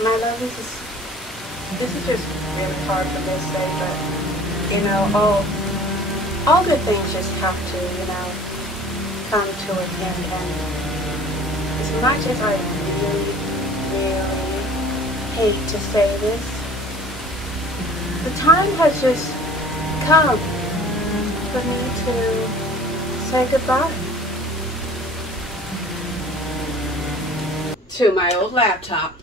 My love, this is just really hard for me to say, but you know, all good things just have to, come to an end. And as much as I really, really hate to say this, the time has just come for me to say goodbye to my old laptop.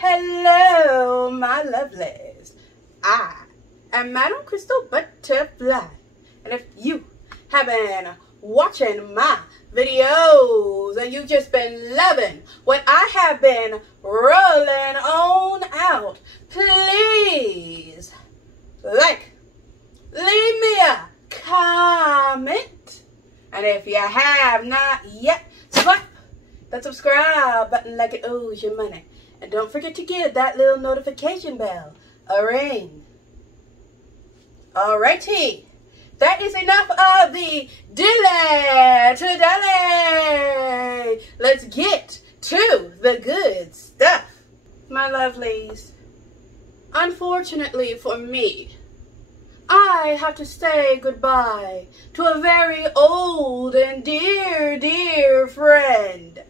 Hello, my lovelies. I am Madam Crystal Butterfly, and if you have been watching my videos and you've just been loving what I have been rolling on out, please like, leave me a comment, and if you have not yet, slap that subscribe button like it owes you money. And don't forget to give that little notification bell a ring. Alrighty, that is enough of the dilly to dally. Let's get to the good stuff. My lovelies, unfortunately for me, I have to say goodbye to a very old and dear, dear friend.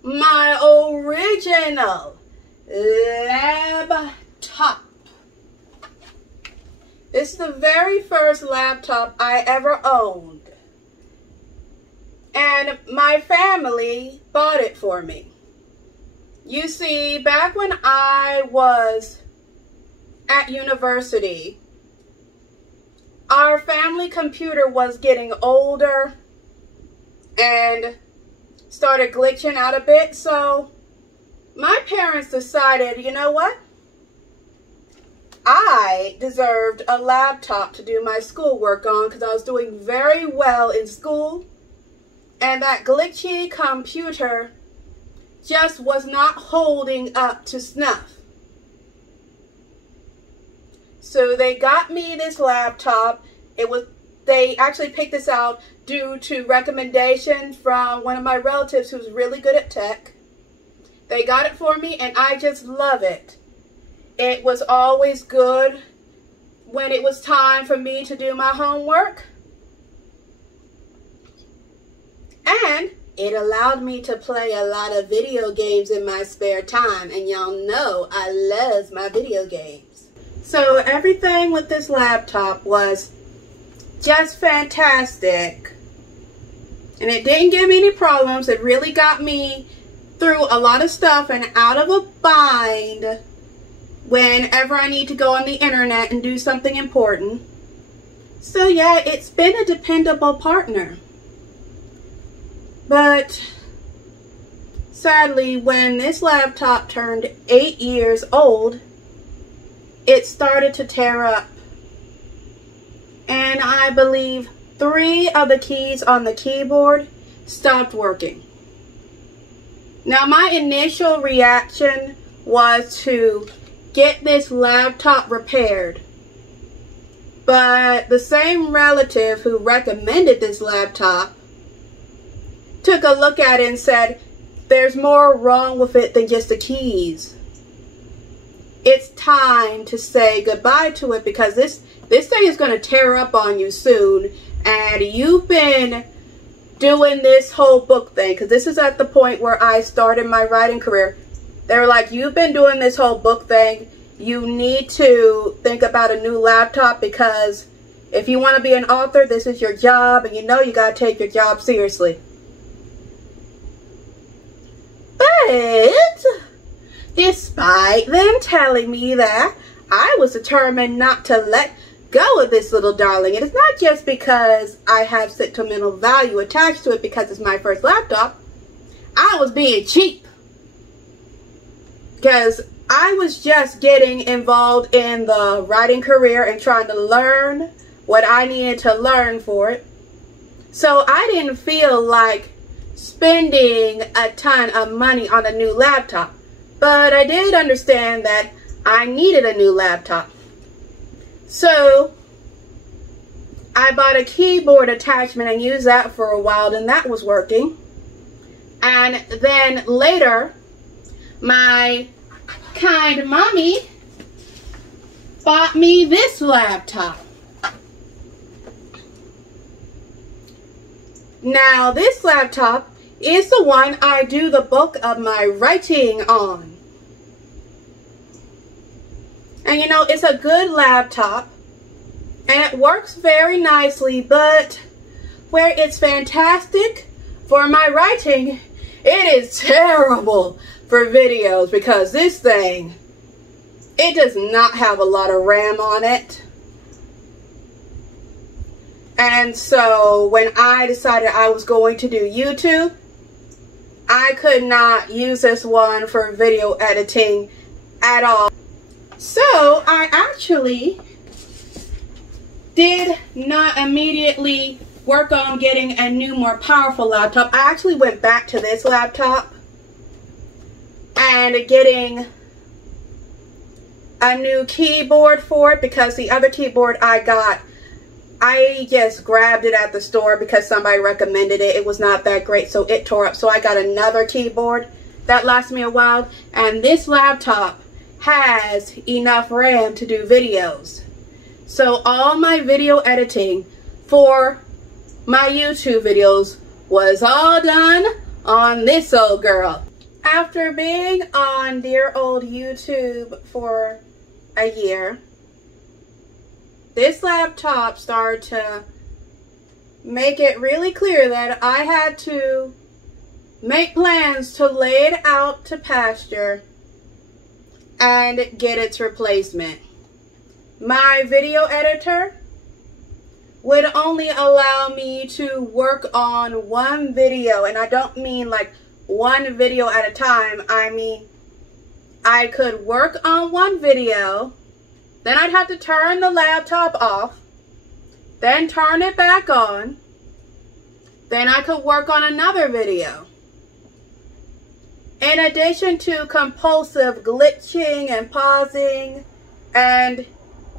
My original laptop. This is the very first laptop I ever owned. And my family bought it for me. You see, back when I was at university, our family computer was getting older and started glitching out a bit, so my parents decided, you know what? I deserved a laptop to do my schoolwork on because I was doing very well in school, and that glitchy computer just was not holding up to snuff. So they got me this laptop. They actually picked this out due to recommendation from one of my relatives who's really good at tech. They got it for me and I just love it. It was always good when it was time for me to do my homework. And it allowed me to play a lot of video games in my spare time. And y'all know I love my video games. So everything with this laptop was just fantastic. And it didn't give me any problems. It really got me through a lot of stuff and out of a bind whenever I need to go on the internet and do something important. So yeah, it's been a dependable partner. But sadly, when this laptop turned 8 years old, it started to tear up. And I believe 3 of the keys on the keyboard stopped working. Now, my initial reaction was to get this laptop repaired. But the same relative who recommended this laptop took a look at it and said, there's more wrong with it than just the keys. It's time to say goodbye to it because this thing is going to tear up on you soon. And you've been doing this whole book thing, because this is at the point where I started my writing career. They were like, you've been doing this whole book thing. You need to think about a new laptop, because if you want to be an author, this is your job, and you know you got to take your job seriously. But despite them telling me that, I was determined not to let go of this little darling. And it's not just because I have sentimental value attached to it because it's my first laptop. I was being cheap because I was just getting involved in the writing career and trying to learn what I needed to learn for it. So I didn't feel like spending a ton of money on a new laptop. But I did understand that I needed a new laptop. So I bought a keyboard attachment and used that for a while, and that was working. And then later, my kind mommy bought me this laptop. Now, this laptop is the one I do the bulk of my writing on. And you know, it's a good laptop and it works very nicely, but where it's fantastic for my writing, it is terrible for videos because this thing, it does not have a lot of RAM on it. And so when I decided I was going to do YouTube, I could not use this one for video editing at all. So I actually did not immediately work on getting a new, more powerful laptop. I actually went back to this laptop and getting a new keyboard for it, because the other keyboard I got, I just grabbed it at the store because somebody recommended it. It was not that great, so it tore up. So I got another keyboard that lasts me a while. And this laptop has enough RAM to do videos. So all my video editing for my YouTube videos was all done on this old girl. After being on dear old YouTube for a year, this laptop started to make it really clear that I had to make plans to lay it out to pasture and get its replacement. My video editor would only allow me to work on one video, and I don't mean like one video at a time. I mean, I could work on one video, then I'd have to turn the laptop off, then turn it back on, then I could work on another video. In addition to compulsive glitching and pausing, and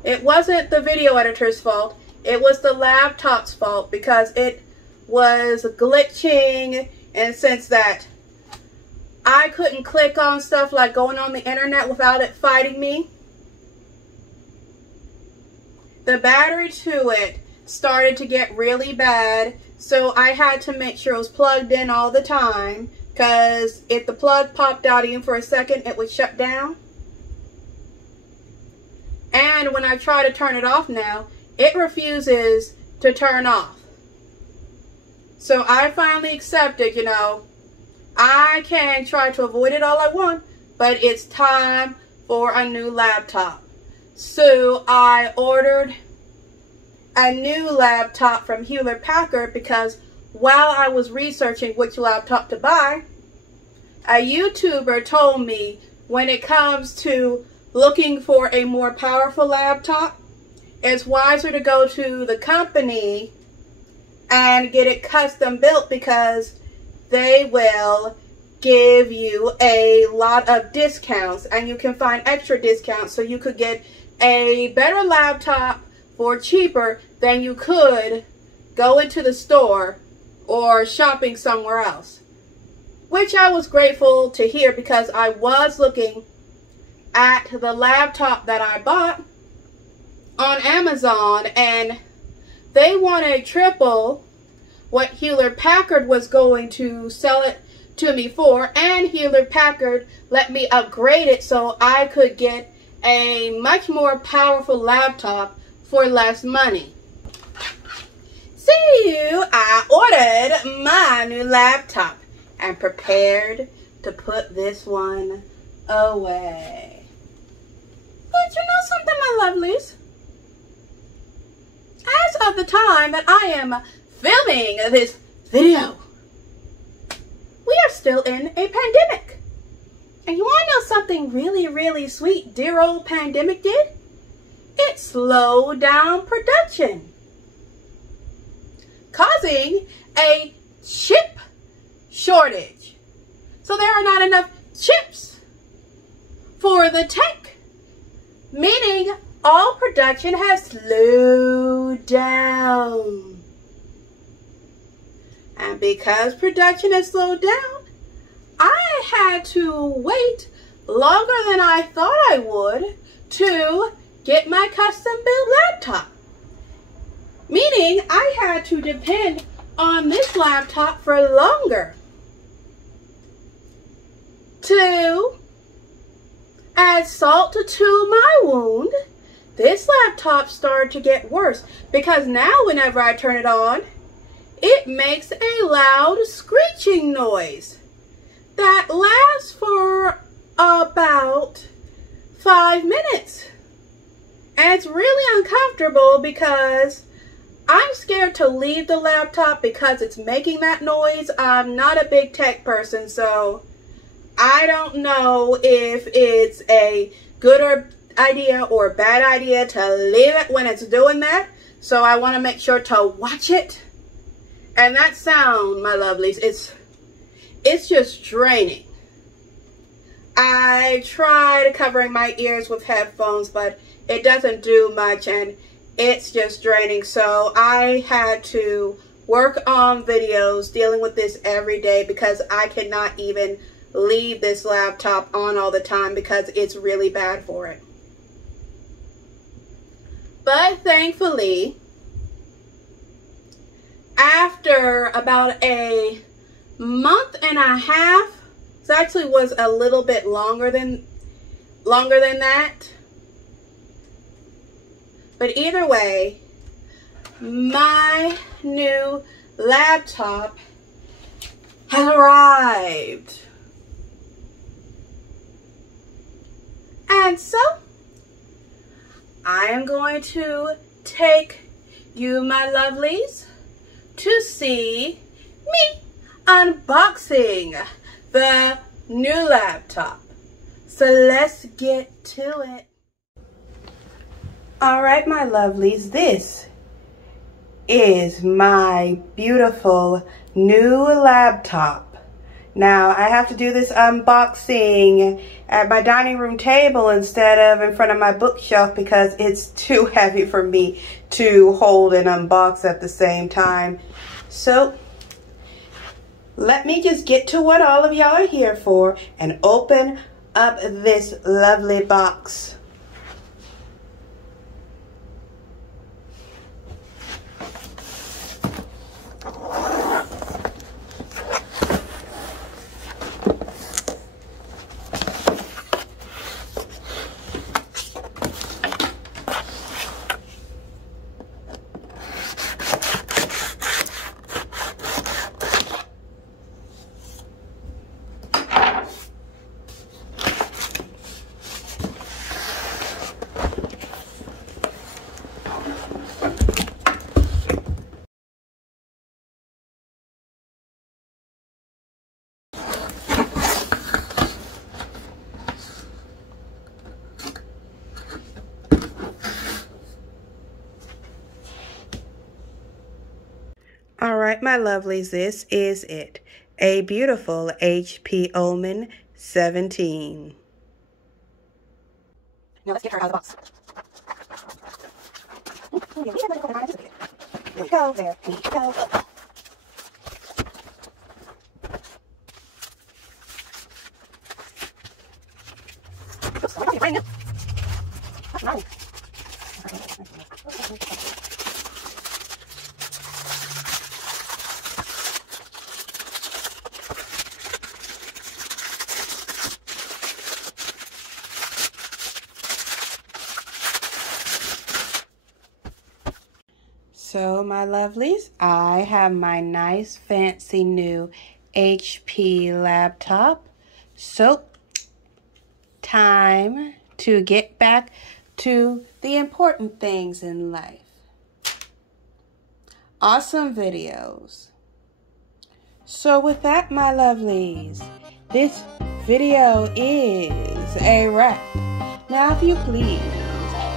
it wasn't the video editor's fault, it was the laptop's fault because it was glitching in the sense that I couldn't click on stuff like going on the internet without it fighting me. The battery to it started to get really bad, so I had to make sure it was plugged in all the time, because if the plug popped out even for a second, it would shut down. And when I try to turn it off now, it refuses to turn off. So I finally accepted, you know, I can try to avoid it all I want, but it's time for a new laptop. So I ordered a new laptop from Hewlett Packard because while I was researching which laptop to buy, a YouTuber told me when it comes to looking for a more powerful laptop, it's wiser to go to the company and get it custom built because they will give you a lot of discounts and you can find extra discounts, so you could get a better laptop for cheaper than you could go into the store or shopping somewhere else. Which I was grateful to hear because I was looking at the laptop that I bought on Amazon and they wanted triple what Hewlett Packard was going to sell it to me for, and Hewlett Packard let me upgrade it so I could get a much more powerful laptop for less money. So I ordered my new laptop and prepared to put this one away. But you know something, my lovelies? As of the time that I am filming this video, we are still in a pandemic. And you want to know something really, really sweet dear old pandemic did? It slowed down production, causing a chip shortage. So there are not enough chips for the tech, meaning all production has slowed down. And because production has slowed down, I had to wait longer than I thought I would to get my custom built laptop. Meaning I had to depend on this laptop for longer to add salt to my wound. This laptop started to get worse because now whenever I turn it on, it makes a loud screeching noise that lasts for about 5 minutes. And it's really uncomfortable because I'm scared to leave the laptop because it's making that noise. I'm not a big tech person, so I don't know if it's a good idea or a bad idea to leave it when it's doing that. So I want to make sure to watch it. And that sound, my lovelies, it's just draining. I tried covering my ears with headphones, but it doesn't do much and it's just draining. So I had to work on videos dealing with this every day because I cannot even leave this laptop on all the time because it's really bad for it. But thankfully, after about a month and a half, it actually was a little bit longer than that. But either way, my new laptop has arrived. And so, I am going to take you, my lovelies, to see me unboxing the new laptop. So let's get to it. All right, my lovelies, this is my beautiful new laptop. Now, I have to do this unboxing at my dining room table instead of in front of my bookshelf because it's too heavy for me to hold and unbox at the same time. So, let me just get to what all of y'all are here for and open up this lovely box. All right, my lovelies, this is it. A beautiful HP Omen 17. Now let's get her out of the box. There we go, there we go. Oops, I'm not right now. That's nice. So, my lovelies, I have my nice fancy new HP laptop. So, time to get back to the important things in life. Awesome videos. So with that, my lovelies, this video is a wrap. Now, if you please,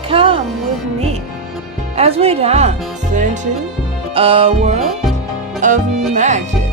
come with me as we dance into a world of magic.